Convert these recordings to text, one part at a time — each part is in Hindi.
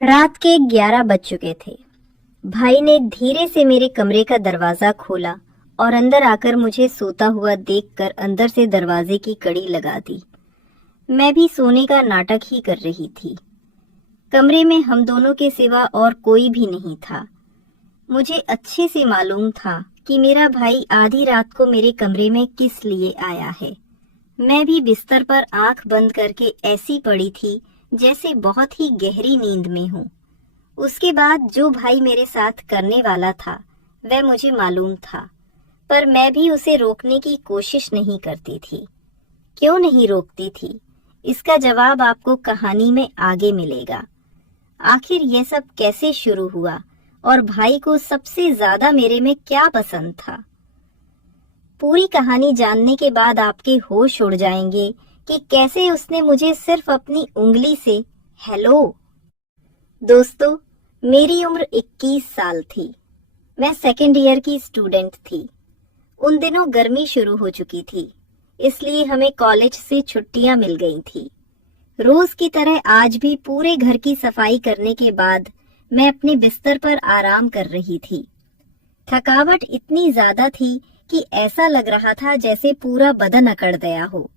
रात के 11 बज चुके थे। भाई ने धीरे से मेरे कमरे का दरवाजा खोला और अंदर आकर मुझे सोता हुआ देखकर अंदर से दरवाजे की कड़ी लगा दी। मैं भी सोने का नाटक ही कर रही थी। कमरे में हम दोनों के सिवा और कोई भी नहीं था। मुझे अच्छे से मालूम था कि मेरा भाई आधी रात को मेरे कमरे में किस लिए आया है। मैं भी बिस्तर पर आंख बंद करके ऐसी पड़ी थी जैसे बहुत ही गहरी नींद में हूँ। उसके बाद जो भाई मेरे साथ करने वाला था वह मुझे मालूम था, पर मैं भी उसे रोकने की कोशिश नहीं करती थी। क्यों नहीं रोकती थी, इसका जवाब आपको कहानी में आगे मिलेगा। आखिर यह सब कैसे शुरू हुआ और भाई को सबसे ज्यादा मेरे में क्या पसंद था। पूरी कहानी जानने के बाद आपके होश उड़ जाएंगे कि कैसे उसने मुझे सिर्फ अपनी उंगली से हेलो। दोस्तों, मेरी उम्र 21 साल थी। मैं सेकेंड ईयर की स्टूडेंट थी। उन दिनों गर्मी शुरू हो चुकी थी, इसलिए हमें कॉलेज से छुट्टियां मिल गई थी। रोज की तरह आज भी पूरे घर की सफाई करने के बाद मैं अपने बिस्तर पर आराम कर रही थी। थकावट इतनी ज्यादा थी कि ऐसा लग रहा था जैसे पूरा बदन अकड़ गया हो।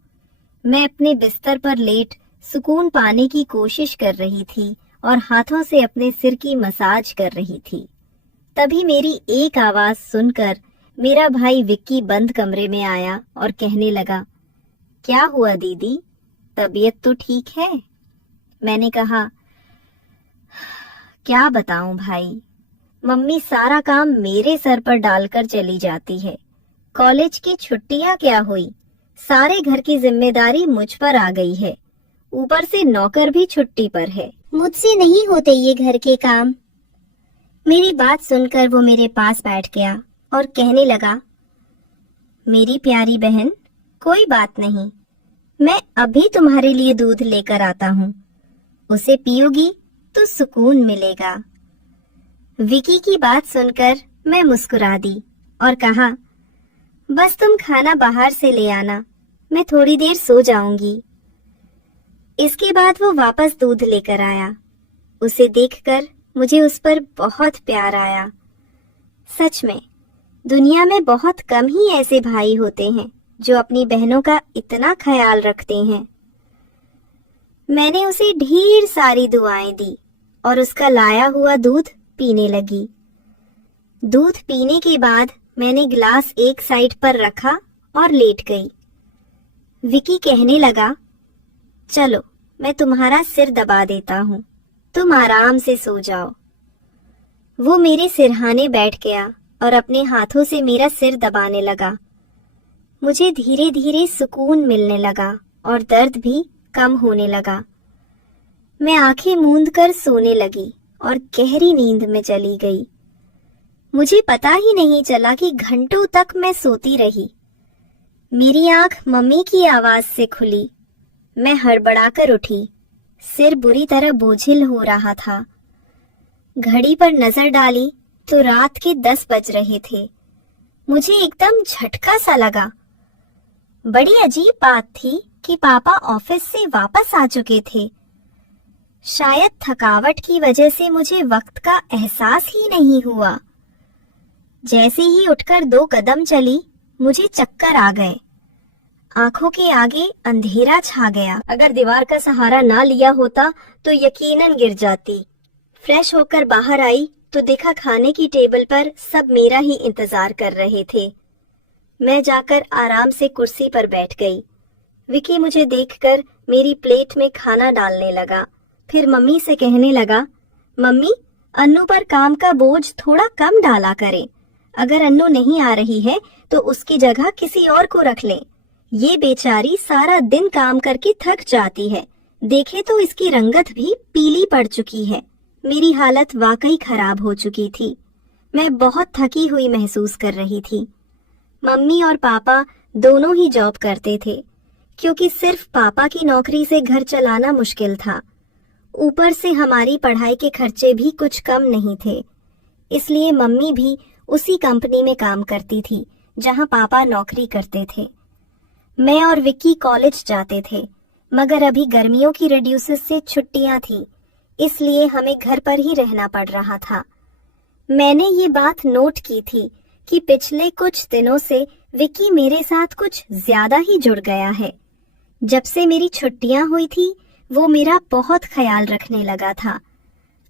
मैं अपने बिस्तर पर लेट सुकून पाने की कोशिश कर रही थी और हाथों से अपने सिर की मसाज कर रही थी। तभी मेरी एक आवाज सुनकर मेरा भाई विक्की बंद कमरे में आया और कहने लगा, क्या हुआ दीदी, तबीयत तो ठीक है? मैंने कहा, क्या बताऊं भाई, मम्मी सारा काम मेरे सर पर डालकर चली जाती है। कॉलेज की छुट्टियां क्या हुई, सारे घर की जिम्मेदारी मुझ पर आ गई है। ऊपर से नौकर भी छुट्टी पर है। मुझसे नहीं होते ये घर के काम। मेरी बात सुनकर वो मेरे पास बैठ गया और कहने लगा, मेरी प्यारी बहन, कोई बात नहीं, मैं अभी तुम्हारे लिए दूध लेकर आता हूँ। उसे पियोगी तो सुकून मिलेगा। विकी की बात सुनकर मैं मुस्कुरा दी और कहा, बस तुम खाना बाहर से ले आना, मैं थोड़ी देर सो जाऊंगी। इसके बाद वो वापस दूध लेकर आया। उसे देखकर मुझे उस पर बहुत प्यार आया। सच में दुनिया में बहुत कम ही ऐसे भाई होते हैं जो अपनी बहनों का इतना ख्याल रखते हैं। मैंने उसे ढेर सारी दुआएं दी और उसका लाया हुआ दूध पीने लगी। दूध पीने के बाद मैंने गिलास एक साइड पर रखा और लेट गई। विकी कहने लगा, चलो मैं तुम्हारा सिर दबा देता हूँ, तुम आराम से सो जाओ। वो मेरे सिरहाने बैठ गया और अपने हाथों से मेरा सिर दबाने लगा। मुझे धीरे धीरे सुकून मिलने लगा और दर्द भी कम होने लगा। मैं आंखें मूंद कर सोने लगी और गहरी नींद में चली गई। मुझे पता ही नहीं चला कि घंटों तक मैं सोती रही। मेरी आंख मम्मी की आवाज से खुली। मैं हड़बड़ाकर उठी। सिर बुरी तरह बोझिल हो रहा था। घड़ी पर नजर डाली तो रात के 10 बज रहे थे। मुझे एकदम झटका सा लगा। बड़ी अजीब बात थी कि पापा ऑफिस से वापस आ चुके थे। शायद थकावट की वजह से मुझे वक्त का एहसास ही नहीं हुआ। जैसे ही उठकर 2 कदम चली, मुझे चक्कर आ गए। आंखों के आगे अंधेरा छा गया। अगर दीवार का सहारा ना लिया होता तो यकीनन गिर जाती। फ्रेश होकर बाहर आई तो देखा खाने की टेबल पर सब मेरा ही इंतजार कर रहे थे। मैं जाकर आराम से कुर्सी पर बैठ गई। विकी मुझे देखकर मेरी प्लेट में खाना डालने लगा। फिर मम्मी से कहने लगा, मम्मी, अन्नू पर काम का बोझ थोड़ा कम डाला करें। अगर अन्नू नहीं आ रही है तो उसकी जगह किसी और को रख लें। ये बेचारी सारा दिन काम करके थक जाती है। देखे तो इसकी रंगत भी पीली पड़ चुकी है। मेरी हालत वाकई खराब हो चुकी थी। मैं बहुत थकी हुई महसूस कर रही थी। मम्मी और पापा दोनों ही जॉब करते थे, क्योंकि सिर्फ पापा की नौकरी से घर चलाना मुश्किल था। ऊपर से हमारी पढ़ाई के खर्चे भी कुछ कम नहीं थे, इसलिए मम्मी भी उसी कंपनी में काम करती थी जहां पापा नौकरी करते थे। मैं और विक्की कॉलेज जाते थे, मगर अभी गर्मियों की रिड्यूसेस से छुट्टियां थी, इसलिए हमें घर पर ही रहना पड़ रहा था। मैंने ये बात नोट की थी कि पिछले कुछ दिनों से विकी मेरे साथ कुछ ज्यादा ही जुड़ गया है। जब से मेरी छुट्टियां हुई थी वो मेरा बहुत ख्याल रखने लगा था।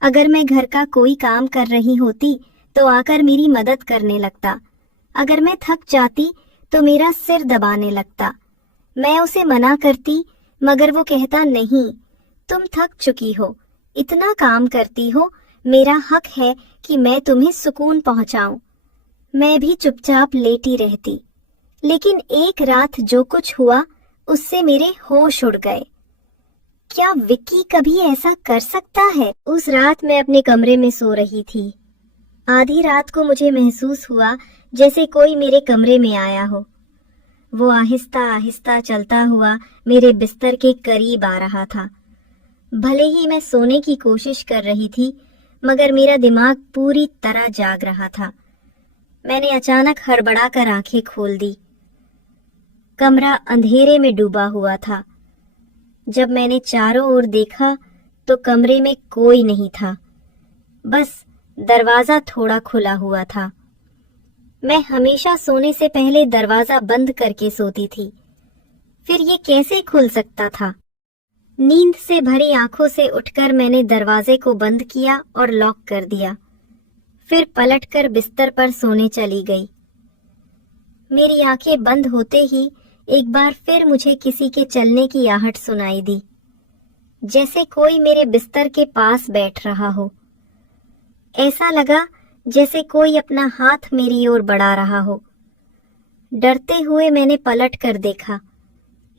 अगर मैं घर का कोई काम कर रही होती तो आकर मेरी मदद करने लगता। अगर मैं थक जाती तो मेरा सिर दबाने लगता। मैं उसे मना करती मगर वो कहता, नहीं, तुम थक चुकी हो, इतना काम करती हो, मेरा हक है कि मैं तुम्हें सुकून पहुंचाऊं। मैं भी चुपचाप लेटी रहती। लेकिन एक रात जो कुछ हुआ उससे मेरे होश उड़ गए। क्या विक्की कभी ऐसा कर सकता है? उस रात मैं अपने कमरे में सो रही थी। आधी रात को मुझे महसूस हुआ जैसे कोई मेरे कमरे में आया हो। वो आहिस्ता आहिस्ता चलता हुआ मेरे बिस्तर के करीब आ रहा था। भले ही मैं सोने की कोशिश कर रही थी मगर मेरा दिमाग पूरी तरह जाग रहा था। मैंने अचानक हड़बड़ाकर आंखें खोल दी। कमरा अंधेरे में डूबा हुआ था। जब मैंने चारों ओर देखा तो कमरे में कोई नहीं था, बस दरवाजा थोड़ा खुला हुआ था। मैं हमेशा सोने से पहले दरवाजा बंद करके सोती थी, फिर ये कैसे खुल सकता था? नींद से भरी आंखों से उठकर मैंने दरवाजे को बंद किया और लॉक कर दिया। फिर पलटकर बिस्तर पर सोने चली गई। मेरी आंखें बंद होते ही एक बार फिर मुझे किसी के चलने की आहट सुनाई दी, जैसे कोई मेरे बिस्तर के पास बैठ रहा हो। ऐसा लगा जैसे कोई अपना हाथ मेरी ओर बढ़ा रहा हो। डरते हुए मैंने पलट कर देखा,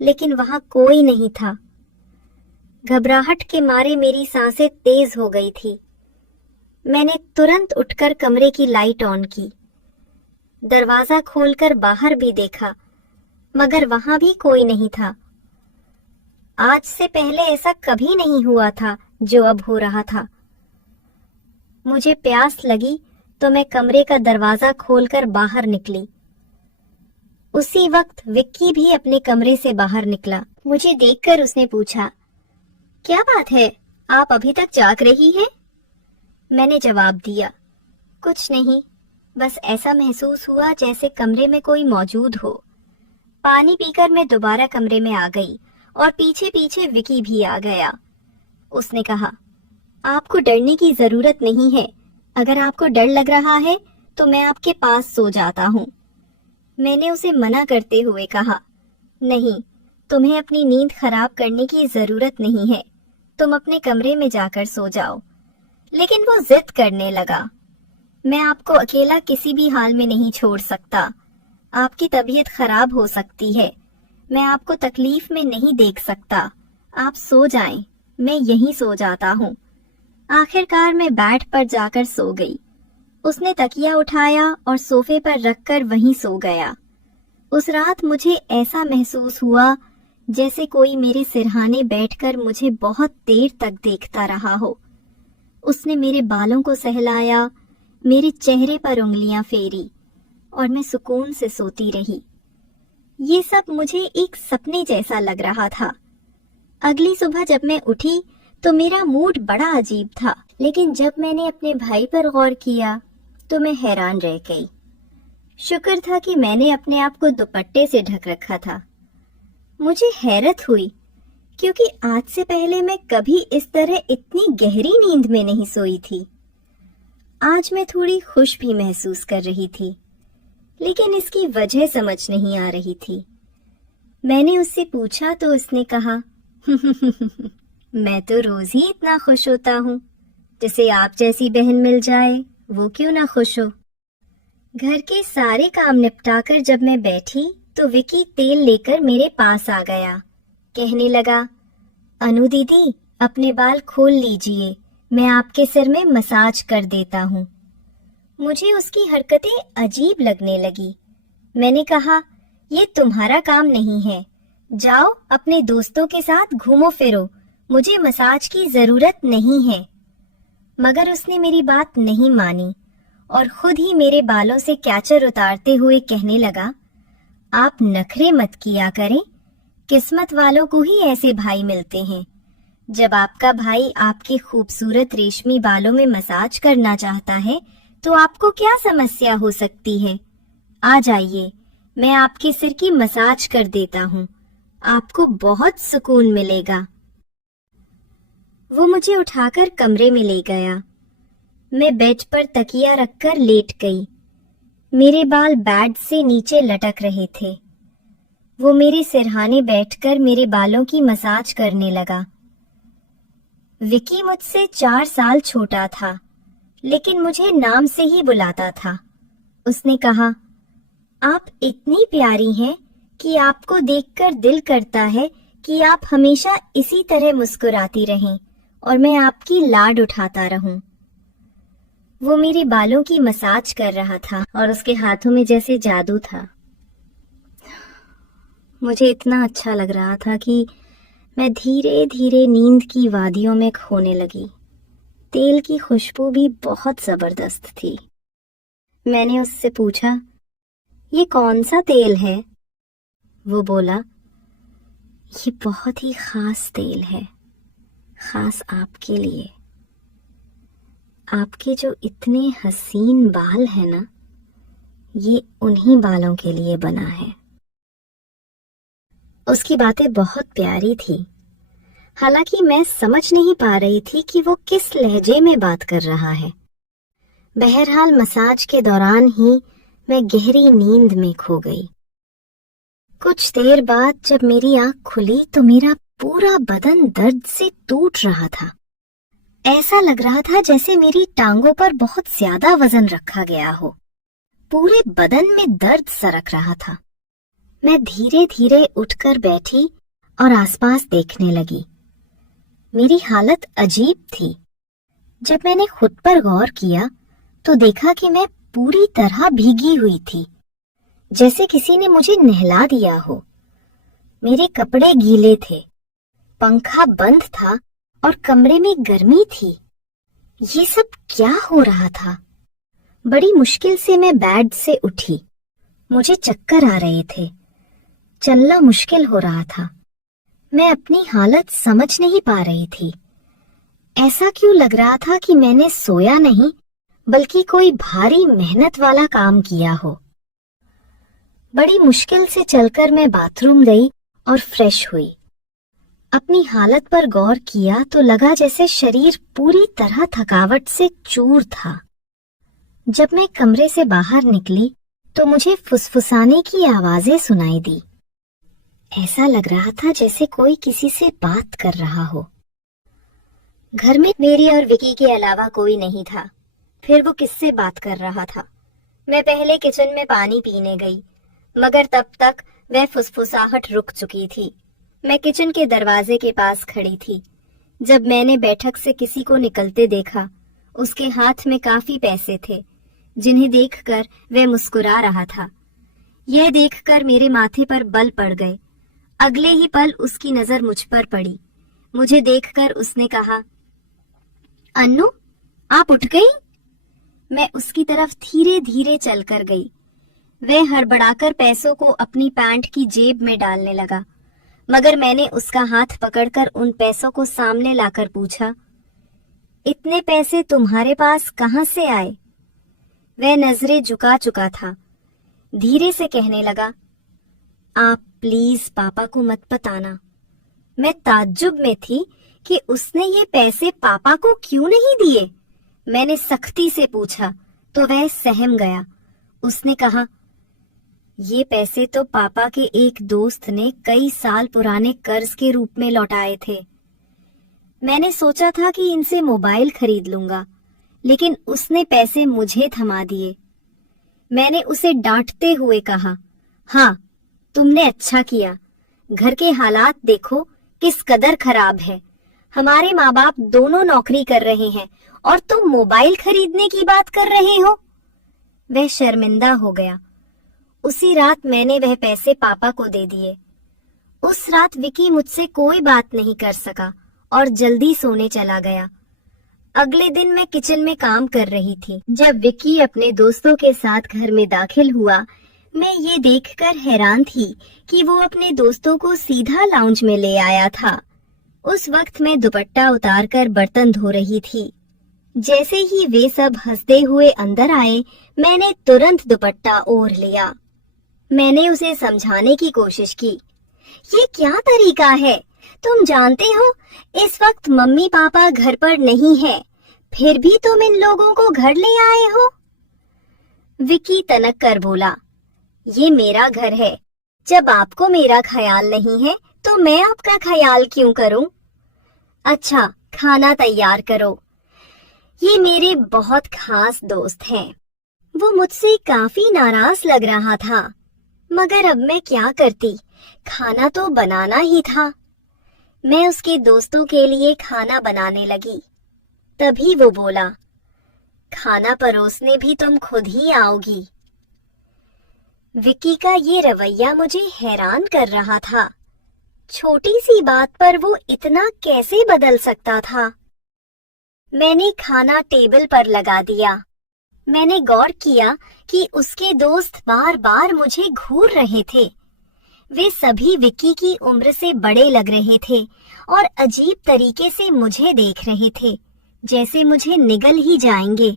लेकिन वहां कोई नहीं था। घबराहट के मारे मेरी सांसें तेज हो गई थी। मैंने तुरंत उठकर कमरे की लाइट ऑन की। दरवाजा खोलकर बाहर भी देखा, मगर वहां भी कोई नहीं था। आज से पहले ऐसा कभी नहीं हुआ था जो अब हो रहा था। मुझे प्यास लगी तो मैं कमरे का दरवाजा खोलकर बाहर निकली। उसी वक्त विक्की भी अपने कमरे से बाहर निकला। मुझे देखकर उसने पूछा, क्या बात है, आप अभी तक जाग रही हैं? मैंने जवाब दिया, कुछ नहीं, बस ऐसा महसूस हुआ जैसे कमरे में कोई मौजूद हो। पानी पीकर मैं दोबारा कमरे में आ गई और पीछे पीछे विकी भी आ गया। उसने कहा, आपको डरने की जरूरत नहीं है। अगर आपको डर लग रहा है तो मैं आपके पास सो जाता हूँ। मैंने उसे मना करते हुए कहा, नहीं, तुम्हें अपनी नींद खराब करने की जरूरत नहीं है, तुम अपने कमरे में जाकर सो जाओ। लेकिन वो जिद करने लगा, मैं आपको अकेला किसी भी हाल में नहीं छोड़ सकता। आपकी तबीयत खराब हो सकती है, मैं आपको तकलीफ में नहीं देख सकता। आप सो जाएं, मैं यहीं सो जाता हूँ। आखिरकार मैं बेड पर जाकर सो गई। उसने तकिया उठाया और सोफे पर रखकर वहीं सो गया। उस रात मुझे ऐसा महसूस हुआ जैसे कोई मेरे सिरहाने बैठकर मुझे बहुत देर तक देखता रहा हो। उसने मेरे बालों को सहलाया, मेरे चेहरे पर उंगलियां फेरी और मैं सुकून से सोती रही। ये सब मुझे एक सपने जैसा लग रहा था। अगली सुबह जब मैं उठी तो मेरा मूड बड़ा अजीब था, लेकिन जब मैंने अपने भाई पर गौर किया तो मैं हैरान रह गई। शुक्र था कि मैंने अपने आप को दुपट्टे से ढक रखा था। मुझे हैरत हुई क्योंकि आज से पहले मैं कभी इस तरह इतनी गहरी नींद में नहीं सोई थी। आज मैं थोड़ी खुश भी महसूस कर रही थी, लेकिन इसकी वजह समझ नहीं आ रही थी। मैंने उससे पूछा तो उसने कहा, मैं तो रोज ही इतना खुश होता हूँ, जिसे आप जैसी बहन मिल जाए वो क्यों ना खुश हो। घर के सारे काम निपटाकर जब मैं बैठी तो विकी तेल लेकर मेरे पास आ गया। कहने लगा, अनु दीदी, अपने बाल खोल लीजिए, मैं आपके सिर में मसाज कर देता हूँ। मुझे उसकी हरकतें अजीब लगने लगी। मैंने कहा, ये तुम्हारा काम नहीं है, जाओ अपने दोस्तों के साथ घूमो फिरो, मुझे मसाज की जरूरत नहीं है। मगर उसने मेरी बात नहीं मानी और खुद ही मेरे बालों से कैचर उतारते हुए कहने लगा, आप नखरे मत किया करें, किस्मत वालों को ही ऐसे भाई मिलते हैं। जब आपका भाई आपके खूबसूरत रेशमी बालों में मसाज करना चाहता है तो आपको क्या समस्या हो सकती है? आ जाइए, मैं आपके सिर की मसाज कर देता हूँ। आपको बहुत सुकून मिलेगा। वो मुझे उठाकर कमरे में ले गया। मैं बेड पर तकिया रखकर लेट गई। मेरे बाल बेड से नीचे लटक रहे थे। वो मेरे सिरहाने बैठकर मेरे बालों की मसाज करने लगा। विकी मुझसे 4 साल छोटा था, लेकिन मुझे नाम से ही बुलाता था। उसने कहा, आप इतनी प्यारी हैं कि आपको देखकर दिल करता है कि आप हमेशा इसी तरह मुस्कुराती रहें और मैं आपकी लाड उठाता रहूं। वो मेरे बालों की मसाज कर रहा था और उसके हाथों में जैसे जादू था। मुझे इतना अच्छा लग रहा था कि मैं धीरे धीरे नींद की वादियों में खोने लगी। तेल की खुशबू भी बहुत जबरदस्त थी। मैंने उससे पूछा, ये कौन सा तेल है? वो बोला, ये बहुत ही खास तेल है, खास आपके लिए। आपके जो इतने हसीन बाल हैं ना, ये उन्हीं बालों के लिए बना है। उसकी बातें बहुत प्यारी थी, हालांकि मैं समझ नहीं पा रही थी कि वो किस लहजे में बात कर रहा है। बहरहाल मसाज के दौरान ही मैं गहरी नींद में खो गई। कुछ देर बाद जब मेरी आंख खुली तो मेरा पूरा बदन दर्द से टूट रहा था। ऐसा लग रहा था जैसे मेरी टांगों पर बहुत ज्यादा वजन रखा गया हो। पूरे बदन में दर्द सरक रहा था। मैं धीरे धीरे उठकर बैठी और आसपास देखने लगी। मेरी हालत अजीब थी। जब मैंने खुद पर गौर किया तो देखा कि मैं पूरी तरह भीगी हुई थी, जैसे किसी ने मुझे नहला दिया हो। मेरे कपड़े गीले थे, पंखा बंद था और कमरे में गर्मी थी। ये सब क्या हो रहा था? बड़ी मुश्किल से मैं बेड से उठी। मुझे चक्कर आ रहे थे, चलना मुश्किल हो रहा था। मैं अपनी हालत समझ नहीं पा रही थी। ऐसा क्यों लग रहा था कि मैंने सोया नहीं, बल्कि कोई भारी मेहनत वाला काम किया हो। बड़ी मुश्किल से चलकर मैं बाथरूम गई और फ्रेश हुई। अपनी हालत पर गौर किया तो लगा जैसे शरीर पूरी तरह थकावट से चूर था। जब मैं कमरे से बाहर निकली तो मुझे फुसफुसाने की आवाजें सुनाई दी। ऐसा लग रहा था जैसे कोई किसी से बात कर रहा हो। घर में मेरी और विकी के अलावा कोई नहीं था। फिर वो किससे बात कर रहा था? मैं पहले किचन में पानी पीने गई, मगर तब तक वह फुसफुसाहट रुक चुकी थी। मैं किचन के दरवाजे के पास खड़ी थी जब मैंने बैठक से किसी को निकलते देखा। उसके हाथ में काफी पैसे थे, जिन्हें देखकर वह मुस्कुरा रहा था। यह देखकर मेरे माथे पर बल पड़ गए। अगले ही पल उसकी नजर मुझ पर पड़ी। मुझे देखकर उसने कहा, अन्नू, आप उठ गई? मैं उसकी तरफ धीरे धीरे चलकर गई। वह हड़बड़ाकर पैसों को अपनी पैंट की जेब में डालने लगा, मगर मैंने उसका हाथ पकड़कर उन पैसों को सामने लाकर पूछा, इतने पैसे तुम्हारे पास कहां से आए? वह नजरें झुका चुका था। धीरे से कहने लगा, आप प्लीज पापा को मत बताना। मैं ताज्जुब में थी कि उसने ये पैसे पापा को क्यों नहीं दिए। मैंने सख्ती से पूछा तो वह सहम गया। उसने कहा, ये पैसे तो पापा के एक दोस्त ने कई साल पुराने कर्ज के रूप में लौटाए थे। मैंने सोचा था कि इनसे मोबाइल खरीद लूंगा, लेकिन उसने पैसे मुझे थमा दिए। मैंने उसे डांटते हुए कहा, हाँ, तुमने अच्छा किया। घर के हालात देखो किस कदर खराब है। हमारे माँ बाप दोनों नौकरी कर रहे हैं और तुम मोबाइल खरीदने की बात कर रहे हो। वह शर्मिंदा हो गया। उसी रात मैंने वह पैसे पापा को दे दिए। उस रात विकी मुझसे कोई बात नहीं कर सका और जल्दी सोने चला गया। अगले दिन मैं किचन में काम कर रही थी। जब विकी अपने दोस्तों के साथ घर में दाखिल हुआ, मैं ये देखकर हैरान थी कि वो अपने दोस्तों को सीधा लाउंज में ले आया था। उस वक्त मैं दुपट्टा उतारकर बर्तन धो रही थी। जैसे ही वे सब हंसते हुए अंदर आए, मैंने तुरंत दुपट्टा ओढ़ लिया। मैंने उसे समझाने की कोशिश की। ये क्या तरीका है? तुम जानते हो इस वक्त मम्मी पापा घर पर नहीं है, फिर भी तुम इन लोगों को घर ले आए हो। विक्की तनक कर बोला, ये मेरा घर है। जब आपको मेरा ख्याल नहीं है तो मैं आपका ख्याल क्यों करूं? अच्छा, खाना तैयार करो। ये मेरे बहुत खास दोस्त हैं। वो मुझसे काफी नाराज लग रहा था, मगर अब मैं क्या करती, खाना तो बनाना ही था। मैं उसके दोस्तों के लिए खाना बनाने लगी। तभी वो बोला, खाना परोसने भी तुम खुद ही आओगी। विक्की का ये रवैया मुझे हैरान कर रहा था। छोटी सी बात पर वो इतना कैसे बदल सकता था? मैंने खाना टेबल पर लगा दिया। मैंने गौर किया कि उसके दोस्त बार बार मुझे घूर रहे थे। वे सभी विक्की की उम्र से बड़े लग रहे थे और अजीब तरीके से मुझे देख रहे थे, जैसे मुझे निगल ही जाएंगे।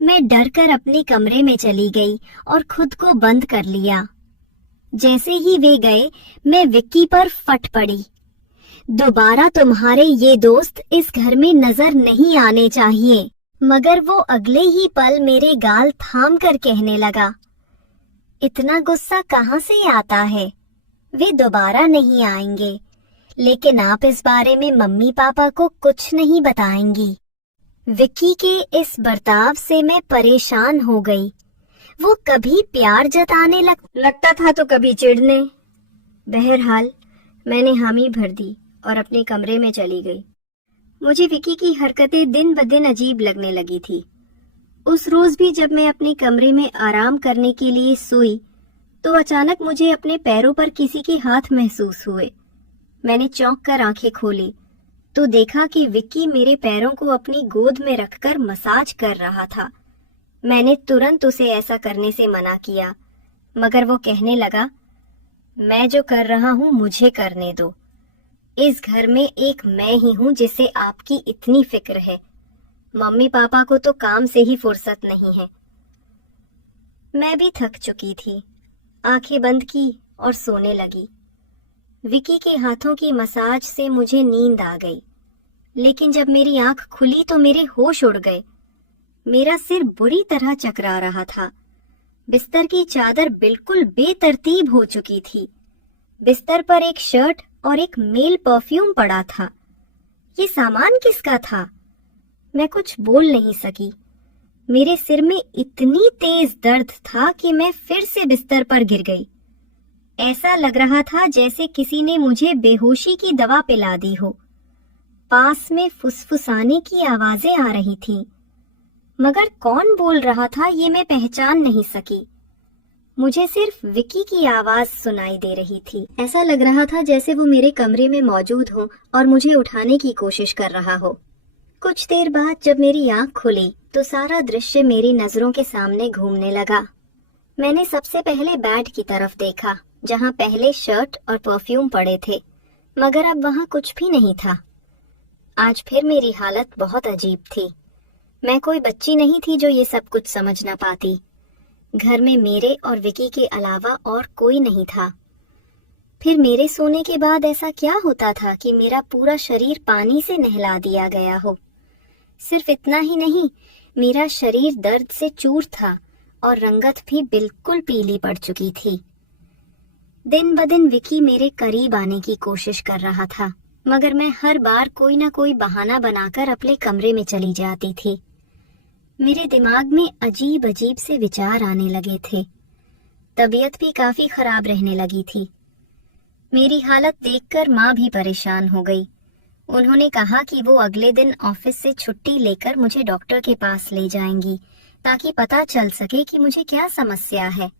मैं डरकर अपने कमरे में चली गई और खुद को बंद कर लिया। जैसे ही वे गए, मैं विक्की पर फट पड़ी। दोबारा तुम्हारे ये दोस्त इस घर में नजर नहीं आने चाहिए। मगर वो अगले ही पल मेरे गाल थाम कर कहने लगा, इतना गुस्सा कहाँ से आता है? वे दोबारा नहीं आएंगे, लेकिन आप इस बारे में मम्मी पापा को कुछ नहीं बताएंगी। विक्की के इस बर्ताव से मैं परेशान हो गई। वो कभी प्यार जताने लगता था तो कभी चिढ़ने। बहरहाल मैंने हामी भर दी और अपने कमरे में चली गई। मुझे विक्की की हरकतें दिन ब दिन अजीब लगने लगी थी। उस रोज भी जब मैं अपने कमरे में आराम करने के लिए सोई, तो अचानक मुझे अपने पैरों पर किसी के हाथ महसूस हुए। मैंने चौंक कर आंखें खोली तो देखा कि विक्की मेरे पैरों को अपनी गोद में रखकर मसाज कर रहा था। मैंने तुरंत उसे ऐसा करने से मना किया, मगर वो कहने लगा, मैं जो कर रहा हूँ मुझे करने दो। इस घर में एक मैं ही हूँ जिसे आपकी इतनी फिक्र है। मम्मी पापा को तो काम से ही फुर्सत नहीं है। मैं भी थक चुकी थी, आंखें बंद की और सोने लगी। विक्की के हाथों की मसाज से मुझे नींद आ गई, लेकिन जब मेरी आंख खुली तो मेरे होश उड़ गए। मेरा सिर बुरी तरह चकरा रहा था। बिस्तर की चादर बिल्कुल बेतरतीब हो चुकी थी। बिस्तर पर एक शर्ट और एक मेल परफ्यूम पड़ा था। ये सामान किसका था? मैं कुछ बोल नहीं सकी। मेरे सिर में इतनी तेज दर्द था कि मैं फिर से बिस्तर पर गिर गई। ऐसा लग रहा था जैसे किसी ने मुझे बेहोशी की दवा पिला दी हो। पास में फुसफुसाने की आवाजें आ रही थीं, मगर कौन बोल रहा था ये मैं पहचान नहीं सकी। मुझे सिर्फ विक्की की आवाज सुनाई दे रही थी। ऐसा लग रहा था जैसे वो मेरे कमरे में मौजूद हो और मुझे उठाने की कोशिश कर रहा हो। कुछ देर बाद जब मेरी आंख खुली तो सारा दृश्य मेरी नजरों के सामने घूमने लगा। मैंने सबसे पहले बेड की तरफ देखा, जहां पहले शर्ट और परफ्यूम पड़े थे, मगर अब वहां कुछ भी नहीं था। आज फिर मेरी हालत बहुत अजीब थी। मैं कोई बच्ची नहीं थी जो ये सब कुछ समझ न पाती। घर में मेरे और विक्की के अलावा और कोई नहीं था। फिर मेरे सोने के बाद ऐसा क्या होता था कि मेरा पूरा शरीर पानी से नहला दिया गया हो? सिर्फ इतना ही नहीं, मेरा शरीर दर्द से चूर था और रंगत भी बिल्कुल पीली पड़ चुकी थी। दिन ब दिन विक्की मेरे करीब आने की कोशिश कर रहा था, मगर मैं हर बार कोई ना कोई बहाना बनाकर अपने कमरे में चली जाती थी। मेरे दिमाग में अजीब अजीब से विचार आने लगे थे। तबीयत भी काफी खराब रहने लगी थी। मेरी हालत देखकर माँ भी परेशान हो गई। उन्होंने कहा कि वो अगले दिन ऑफिस से छुट्टी लेकर मुझे डॉक्टर के पास ले जाएंगी, ताकि पता चल सके कि मुझे क्या समस्या है।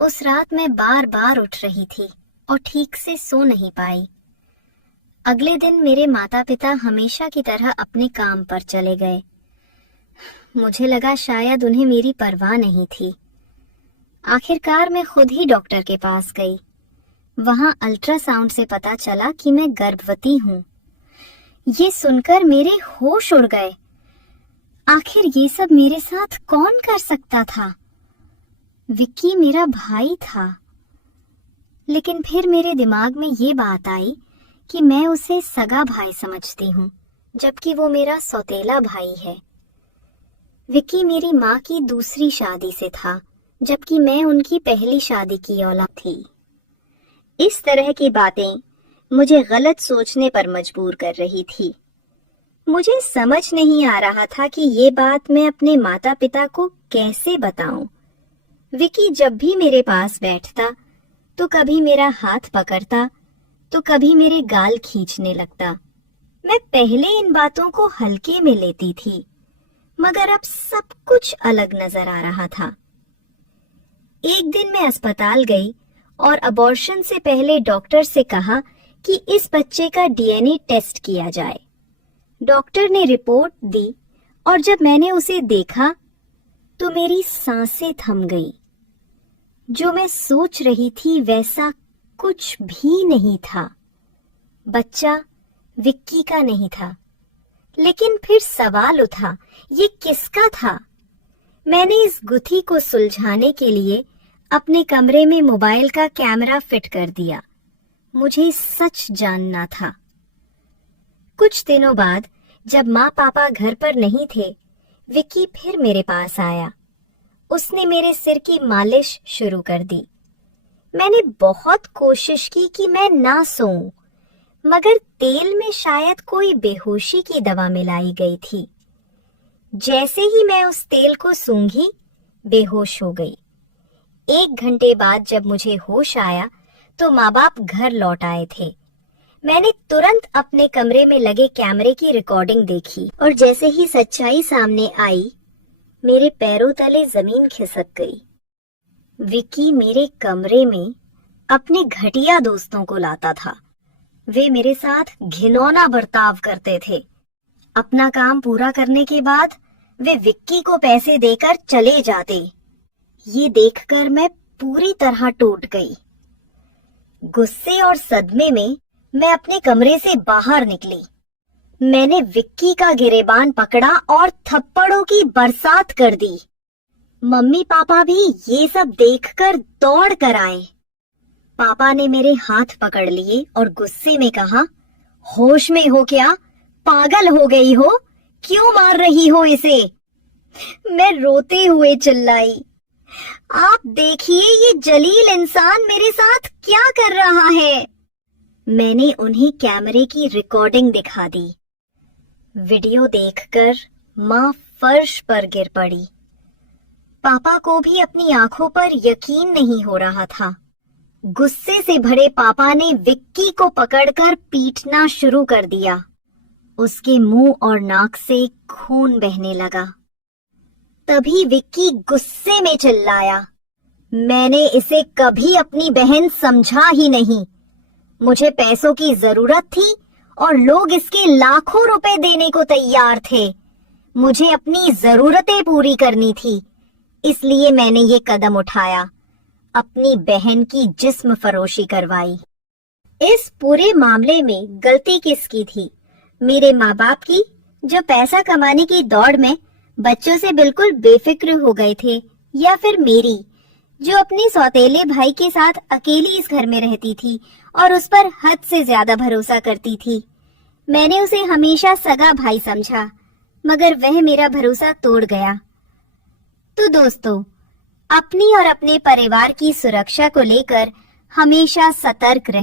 उस रात मैं बार बार उठ रही थी और ठीक से सो नहीं पाई। अगले दिन मेरे माता पिता हमेशा की तरह अपने काम पर चले गए। मुझे लगा शायद उन्हें मेरी परवाह नहीं थी। आखिरकार मैं खुद ही डॉक्टर के पास गई। वहां अल्ट्रासाउंड से पता चला कि मैं गर्भवती हूँ। ये सुनकर मेरे होश उड़ गए। आखिर ये सब मेरे साथ कौन कर सकता था? विक्की मेरा भाई था, लेकिन फिर मेरे दिमाग में ये बात आई कि मैं उसे सगा भाई समझती हूँ, जबकि वो मेरा सौतेला भाई है। विक्की मेरी माँ की दूसरी शादी से था, जबकि मैं उनकी पहली शादी की औलाद थी। इस तरह की बातें मुझे गलत सोचने पर मजबूर कर रही थी। मुझे समझ नहीं आ रहा था कि ये बात मैं अपने माता पिता को कैसे बताऊं। विक्की जब भी मेरे पास बैठता तो कभी मेरा हाथ पकड़ता तो कभी मेरे गाल खींचने लगता। मैं पहले इन बातों को हल्के में लेती थी, मगर अब सब कुछ अलग नजर आ रहा था। एक दिन मैं अस्पताल गई और अबॉर्शन से पहले डॉक्टर से कहा कि इस बच्चे का डीएनए टेस्ट किया जाए। डॉक्टर ने रिपोर्ट दी और जब मैंने उसे देखा तो मेरी सांसें थम गई। जो मैं सोच रही थी वैसा कुछ भी नहीं था। बच्चा विक्की का नहीं था, लेकिन फिर सवाल उठा, ये किसका था? मैंने इस गुत्थी को सुलझाने के लिए अपने कमरे में मोबाइल का कैमरा फिट कर दिया। मुझे सच जानना था। कुछ दिनों बाद जब माँ पापा घर पर नहीं थे, विक्की फिर मेरे पास आया। उसने मेरे सिर की मालिश शुरू कर दी। मैंने बहुत कोशिश की कि मैं ना सोऊं, मगर तेल में शायद कोई बेहोशी की दवा मिलाई गई थी। जैसे ही मैं उस तेल को सूंघी, बेहोश हो गई। 1 घंटे बाद जब मुझे होश आया तो माँ बाप घर लौट आए थे। मैंने तुरंत अपने कमरे में लगे कैमरे की रिकॉर्डिंग देखी और जैसे ही सच्चाई सामने आई, मेरे पैरों तले जमीन खिसक गई। विक्की मेरे कमरे में अपने घटिया दोस्तों को लाता था। वे मेरे साथ घिनौना बर्ताव करते थे। अपना काम पूरा करने के बाद वे विक्की को पैसे देकर चले जाते। ये देखकर मैं पूरी तरह टूट गई। गुस्से और सदमे में मैं अपने कमरे से बाहर निकली। मैंने विक्की का गिरेबान पकड़ा और थप्पड़ों की बरसात कर दी। मम्मी पापा भी ये सब देखकर दौड़ कर आए। पापा ने मेरे हाथ पकड़ लिए और गुस्से में कहा, होश में हो क्या? पागल हो गई हो? क्यों मार रही हो इसे? मैं रोते हुए चिल्लाई, आप देखिए ये जलील इंसान मेरे साथ क्या कर रहा है। मैंने उन्हें कैमरे की रिकॉर्डिंग दिखा दी। वीडियो देखकर माँ फर्श पर गिर पड़ी। पापा को भी अपनी आंखों पर यकीन नहीं हो रहा था। गुस्से से भरे पापा ने विक्की को पकड़कर पीटना शुरू कर दिया। उसके मुंह और नाक से खून बहने लगा। तभी विक्की गुस्से में चिल्लाया, मैंने इसे कभी अपनी बहन समझा ही नहीं। मुझे पैसों की जरूरत थी और लोग इसके लाखों रुपए देने को तैयार थे। मुझे अपनी जरूरतें पूरी करनी थी, इसलिए मैंने ये कदम उठाया। अपनी बहन की जिस्म फरोशी करवाई। इस पूरे मामले में गलती किसकी थी? मेरे माँ बाप की, जो पैसा कमाने की दौड़ में बच्चों से बिल्कुल बेफिक्र हो गए थे, या फिर मेरी, जो अपने सौतेले भाई के साथ अकेली इस घर में रहती थी और उस पर हद से ज्यादा भरोसा करती थी। मैंने उसे हमेशा सगा भाई समझा, मगर वह मेरा भरोसा तोड़ गया। तो दोस्तों, अपनी और अपने परिवार की सुरक्षा को लेकर हमेशा सतर्क रहें।